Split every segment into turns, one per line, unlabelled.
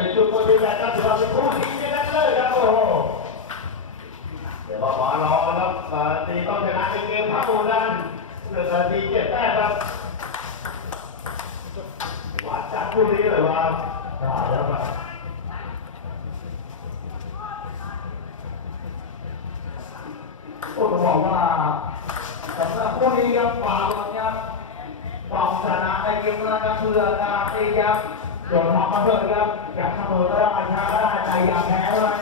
ดีแบตก็ถือว่าเป็นคู่ที่ชนะเลิศครับโอ้โหเดี๋ยวมารอครับเอ่อตีต้องชนะในเกมพระโบราณหนึ่งนาทีเจ็ดแต้มครับวัดจากคู่นี้เลยว่าได้แล้วครับ
ก็ต้องบอกว่าสำหรับคู่นี้ครับฝากครับฝากชนะในเกมนะครับเพื่อการตีครับ โดนทำมาเถิดครับอยากเสมอก็ได้ชนะก็ได้ใจอยากแพ้ก็ได้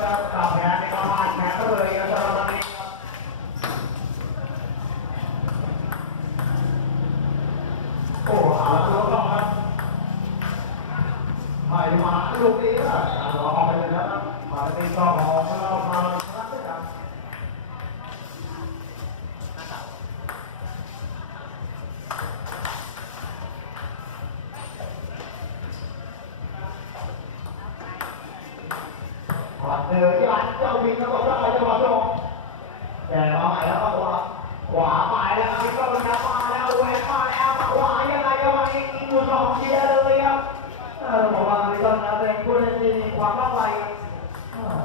ผ่านเดินที่ร้านเจ้าวินแล้วก็ได้จังหวะตรงแต่มาใหม่แล้วก็ขวาขวาไปแล้วครับก็เป็นมาแล้วแหวกมาแล้วขวายังไงจังหวะนี้ยิงมือสองเชียร์เลยครับเออบอกว่าพี่ก็นะเป็นผู้เล่นที่มีความว่องไวครับเออ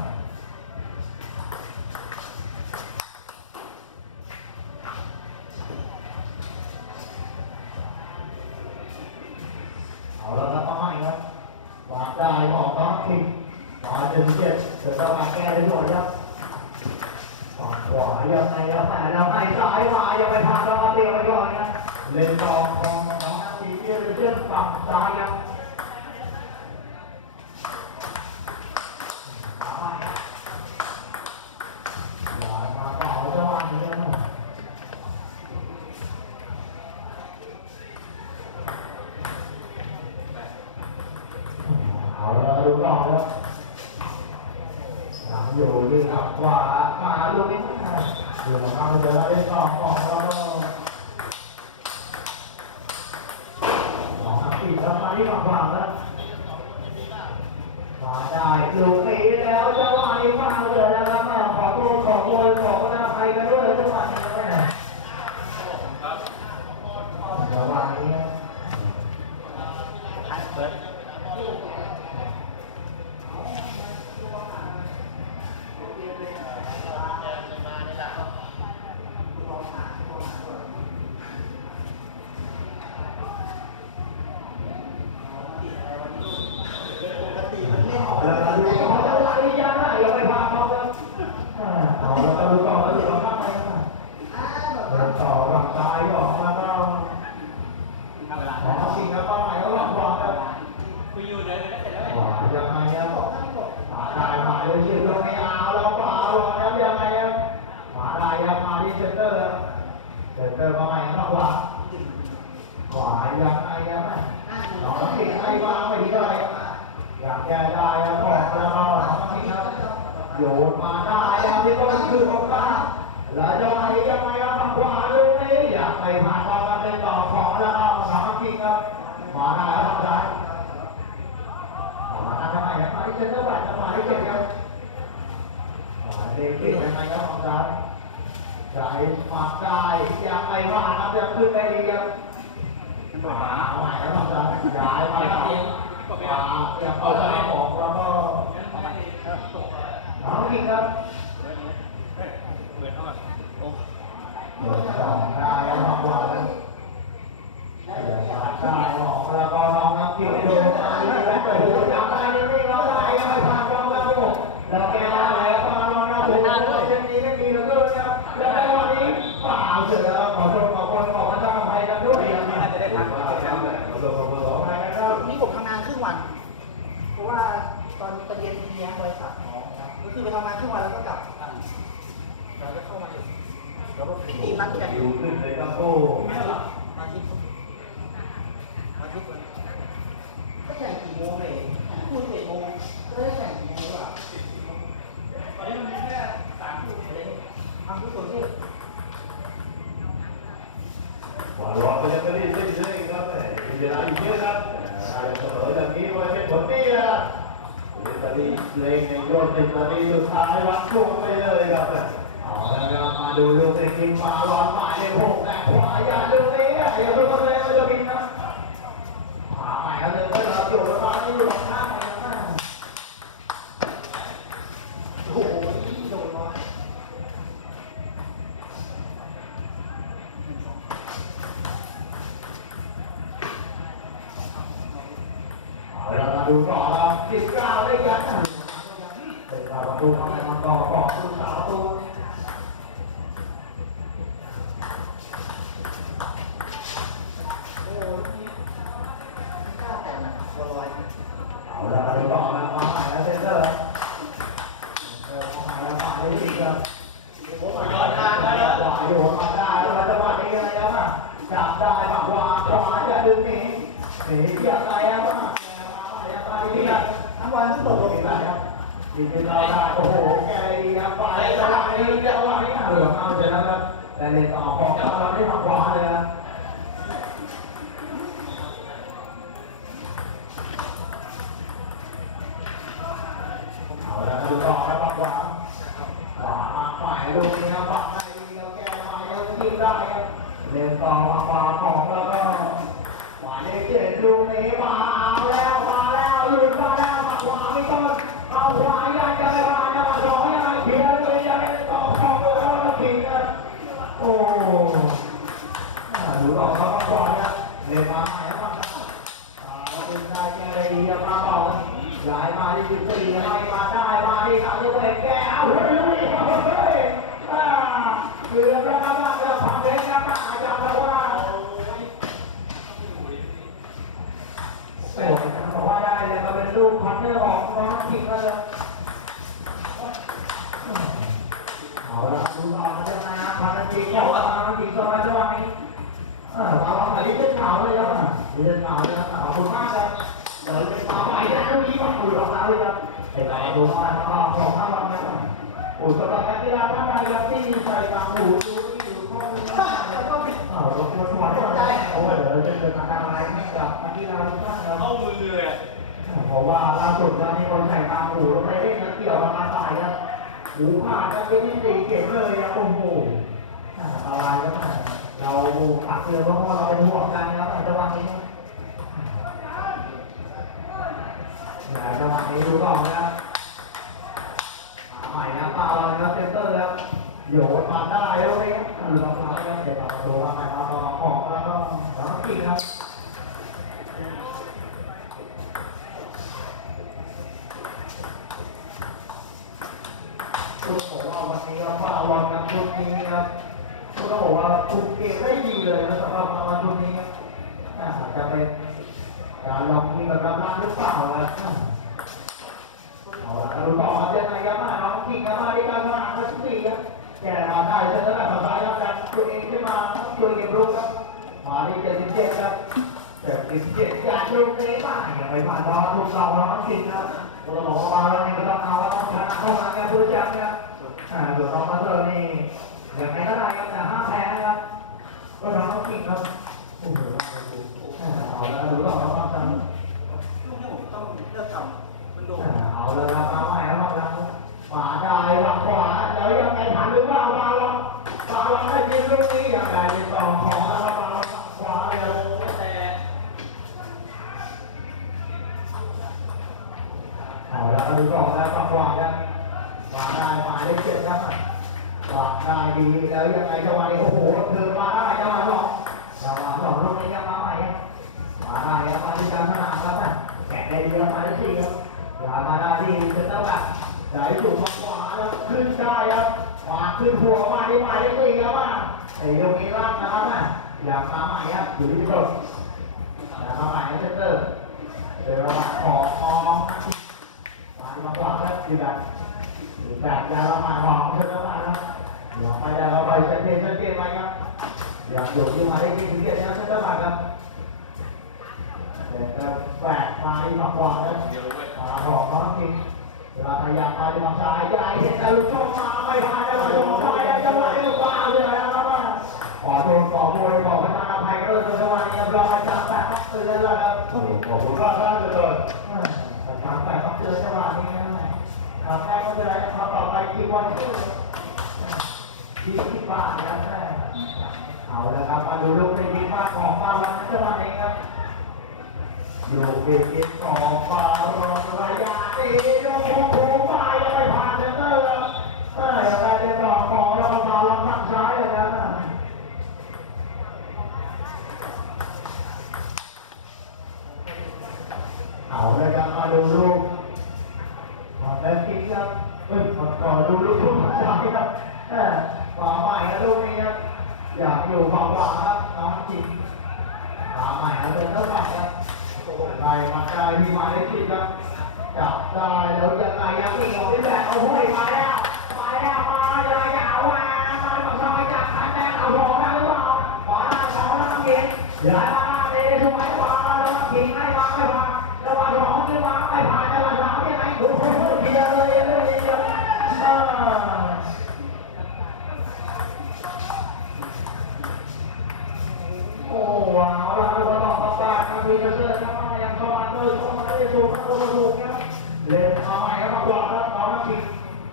เอาแล้วครับมาใหม่ครับวางได้ออกน้องทิ้ง มาจนเจ็ดเดี๋ยวเรามาแก้ได้ด้วยครับฝั่งขวายังไงครับแต่เราให้ซ้ายมายังไม่ผ่านเราเตียวไปก่อนนะเล่นต่อของน้องนาทีเชื่อเชื่อฝั่งซ้ายครับเอาละดูต่อแล้ว หลังอยู่ดึงขับขวามาลูกนี้อยู่ของเราเจอเล่นต่อของเราสองอันติดแล้วมาที่ฝั่งขวาแล้วมาได้ลูกนี้แล้วจังหวะ เซ็น
เต
อร์บัตรจะมาให้เก็บครับเด็กเก่งยังไงครับของการจ่ายมาได้ยังไม่ว่าครับยังขึ้นได้ดีครับมาเอาใหม่ครับของการจ่ายมาครับมายังเอาสนามออกแล้วก็น้องกิงครับ
เปิดเข้ามาโอ้
เดินสองได้แล้วน้องวางแล้วเดินสาได้ออกแล้วก็น้องนักกิงโดนมาแล้วเปิดหัวจับได้นี่เราได้ คือ
ไป
ทำงานครึ่งวันแล้วก็กลับแล้วก็เข้ามา
อยู่
แล้วก็
พี่ทีมนัดกันอยู่ขึ้นเลยครับ
โอ้
ท้า
ยวัดช่วงไปเลยครับเอแล้วครับมาดูลูก ย้ายมาที่สิบสี่ให้มาได้มาที่สามสิบเอ็ดแกเอาเฮ้ยเฮ้ยเฮ้ยอ่าเกือบแล้วครับเกือบความเล็กครับอาจารย์บอกว่า โอ้บอกว่าได้เลยก็เป็นลูกคอนเนอร์ของน้องคิงแล้วเลยเอาละดูต่อนะเจ้านะพันธุ์จริงบอกว่าน้องคิงสบายสบายเออมาลองแบบนี้เป็นขาวเลยครับนี่เป็นขาวเลยครับขอบคุณมากครับเดี๋ยวจะมาไปนะลูกนี้มาคุยกับเราเลยครับ เห็นไหมดูมาแล้วก็ของข้าวมันนะครับโอ้สำหรับกีฬาท่านใดครับที่ใส่ตามหูดูที่ห้อมูลแล้วก็เออรบกวนหัวใจโอ้เดี๋ยวจะเกิดอันตรายให้กับนักกีฬาทุกท่านครับ
เข้ามือเลยอะ
เพราะว่าล่าสุดเรามีคนใส่ตามหูเราไปเล่นนักเกี่ยวมาตายครับหูขาดกันเป็นที่สี่เก็บเลยครับโอ้โหอันตรายครับเราขัดเรือเพราะว่าเราเป็นห่วงกันครับจังหวะนี้แต่จังหวะนี้ดูก่อนนะครับมาใหม่นะป้าเราครับเซนเตอร์ครับโยนมาได้แล้วไหมครับหรือเราพลาดครับเดี๋ยวเราดูว่าไปมาต่อของแล้วก็สามสี่ครับ คุณบอกว่าวันนี้ครับว่าวันนับชุดนี้ครับคุณต้องบอกว่าคุมเกมได้ดีเลยนะสำหรับวันชุดนี้ครับอ่าอาจจะเป็นการลองมีแบบรับรับหรือเปล่าครับเอาละดู ต่อเจ้าไหนครับมาน้องคิงครับมาที่การพนันกันทุกทีครับแก่มาได้เช่นนั้นภาษาครับดันตัวเองขึ้นมาช่วเก็บลูกครับมาที่เจ็ดสิบเจ็ดครับเจ็ดสิบเจ็ดจากลูกนี้มาอย่างไรผ่านรอถูกเราน้องคิงครับตัวหลอมาแล้วนี่ก็ต้องเอาแล้วต้องชนะเข้ามาครับผู้จัดครับอ่าส่วนน้องมาเตอนี่อย่างไรก็ได้ครับแต่ห้าแพ้ครับก็น้องต้องกินครับโอ้โหเอาแล้วดูต่อครับครับ
ลูกนี้ผมต้องเลือกทำมันโดน
เอาเลยครับมาใหม่ครับครับ ไหลถูกมาขวาแล้วขึ้นได้ครับขวาขึ้นหัวมาที่มาได้ตีครับมาไอ้ตรงนี้ล่างนะครับนะอยากมาใหม่ครับอยู่ที่กดอยากมาใหม่เซนเตอร์เดี๋ยวเราของมองมาที่มาขวาครับดีแบบดีแบบยาละมาของเซนเตอร์แบ็คครับอยากไปได้เราไปเซนเตอร์เซนเตอร์ไปครับอยากอยู่ที่มาได้ที่ถึงเกียรตินะเซนเตอร์แบ็คครับเดี๋ยวจะแหวกมาที่ฝั่งขวาแล้ว
เดี๋ยวเว้ย
มาหอกน้องจริง เวลาพยายามมาที่ฝั่งซ้ายยายเห็นแต่ลูกช่องมาไม่ผ่าจังหวะช่องไปจังหวะนี้ว้าเลยนะครับว่าขอโทษขอโวยขอประทานอภัยก็เลยจังหวะนี้รอาจารย์แปะต้องเตือนแล้วครับ
ขอบคุณมากครับเจ้า
อาจารย์แปะต้องเตือนจังหวะนี้นะครั้งแรกก็เป็นไรนะครับต่อไปกี่วันที่ที่บ้านนะครับเอาละครับมาดูลูกในทีมบ้านของบ้านวันจังหวะนี้ครับ โลกเป็นเอกขอฟ้ารอระยะตีโย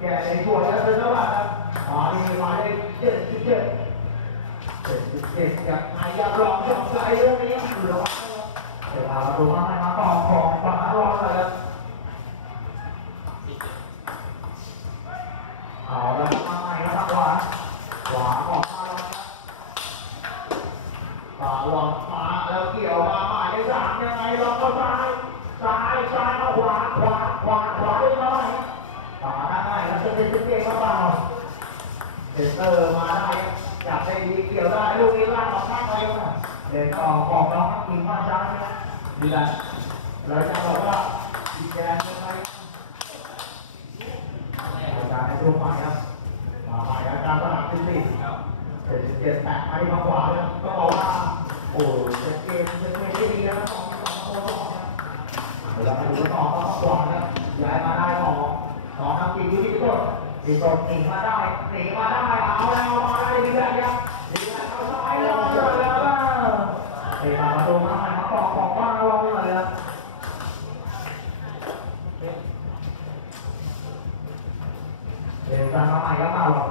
ก่ในส่วนแล้วเป็นแล้วครับมาดีมาได้เจ็ดสิบเจ็ดเจ็ดสิบเจ็ดอย่างไอ้ยาหลอกหลอกใจเรื่องนี้หลอกเดี๋ยวเราดูว่าให้มาต่อของฝั่งร้อนเลยครับ เซนเตอร์มาได้อยากได้ดีเกี่ยวได้ลูกนี้ล่างออกข้างไปนะเดินต่อของน้องกินมาช้าเนี่ยดีแล้วเราจะบอกว่าดีแกนไงอาจารย์ในช่วงใหม่ครับมาใหม่อาจารย์สนามที่สี่เจ็ดเจ็ดแปดไปมากกว่าเลยก็บอกว่าโอ้เจ็ดเกมจ็ดเกมได้ดีแล้วสองสองโมสองนะเวลาดูต่อก็ต้องกว่านะย้ายมาได้ของสองนักกีฬาที่สุดที่สุด หนีมาได้หนีมาได้เอาแล้วมาได้ดีแบบยังดีแบบเข้าซ้ายเลยแล้วก็เฮ้ยมาประตูมาใหม่มาต่อของบ้านเราเลยครับเดินตามมาใหม่ก็มาหรอก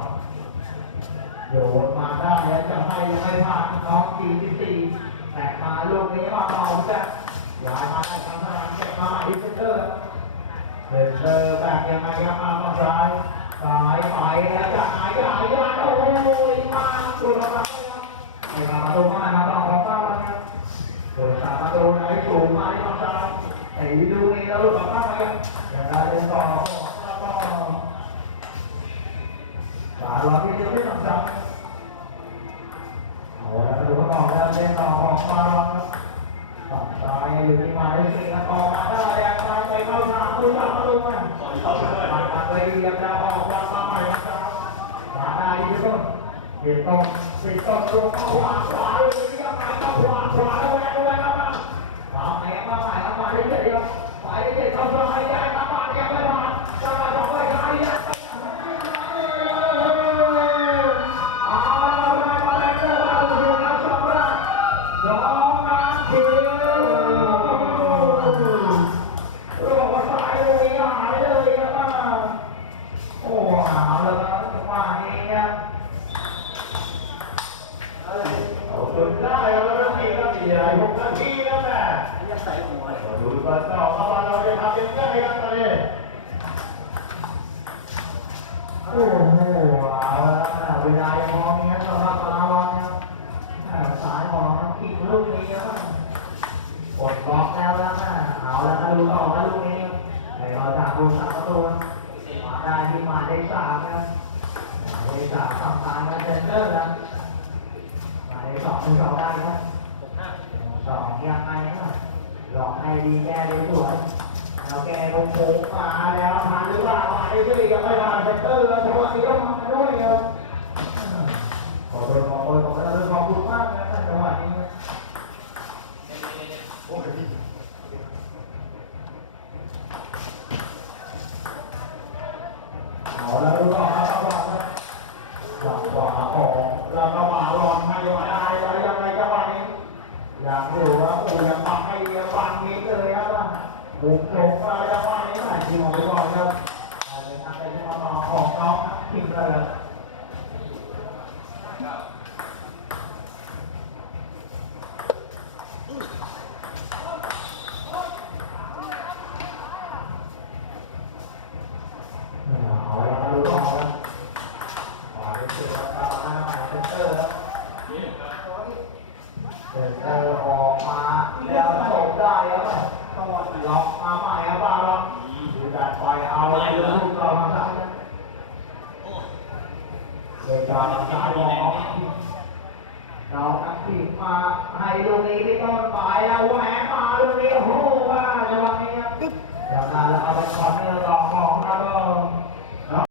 โยนมาได้แล้วจะให้ยังไม่ผ่านน้องจีซีซีแตกมาลูกนี้มาเบาจ้ะย้ายมาได้ทางสนามเก็บมาใหม่ที่เซนเตอร์เซนเตอร์แบกยังไงครับมาฝั่งซ้าย ซ้ายไปแล้วจะหายหายยานโอ้ยมาสุดแล้วครับไม่มาประตูมามาต่อของป้าวันครับเปิดตาประตูไหนสูงมาที่ฝั่งซ้ายไอ้ดูนี่แล้วลูกของป้าไปครับยังได้เล่นต่อแล้วก็สาลอที่จะไม่ต้องซ้ำเอาแล้วดูเขาต่อแล้วเล่นต่อของฟารอนครับฝั่งซ้ายอยู่ที่หมายเลขสี่ครับออกมาได้ยังไงไปเข้าทางดูทางมาดูมัน
ขอเข้าไปด้วย
มาทางไปเรียบแล้วออ เห็นตรงติต้นลงขวาขวาเลยที่ยังไงก็ขวาขวาแล้วแล้วแล้วมาขวาแหวกมาใหม่มาเรื่อยๆครับไปเรื่อยๆเข้าซ้ายย้ยมาบ้าน
ใส่หัวเลย
ดูกันต่อครับว่าเราจะทำยังไงครับตอนนี้
โอ้โหเอาแล้วนะเวลายังมองอย่างนี้สำหรับลาวันครับสายมองน้ำคิกลูกนี้ครับกดบล็อกแล้วแล้วนะเอาแล้วนะดูต่อนะลูกนี้ไอ้เราจากลูกสามประตูมาได้ที่มายเลขสามครับมายเลขสามทำการกันเซนเตอร์ครับมายเลขสองเป็นสองได้ครับสองยังไงครับ หลอกให้ดีแก้ด้วยสวยแล้วแกโงโงมาแล้วผ่านหรือเปล่าผ่านได้ด้วยยังไม่ผ่านเซนเตอร์แล้วจังหวะนี้ก็มาด้วยครับขอโทษขอโทษขอโทษขอบคุณมากนะจังหวะนี้เอาแล้วดูต่อครับจังหวะครับจังหวะของแล้วก็มาลอนให้มาได้แล้วยังไงจังหวะนี้อยากอยู่ว่าโอ้ยังปักให้วางนี้เลยครับบุกลงมาจังหวะนี้หน่อยทีมของพี่บอลครับเอาเลยทำไปที่มาต่อของ น้อง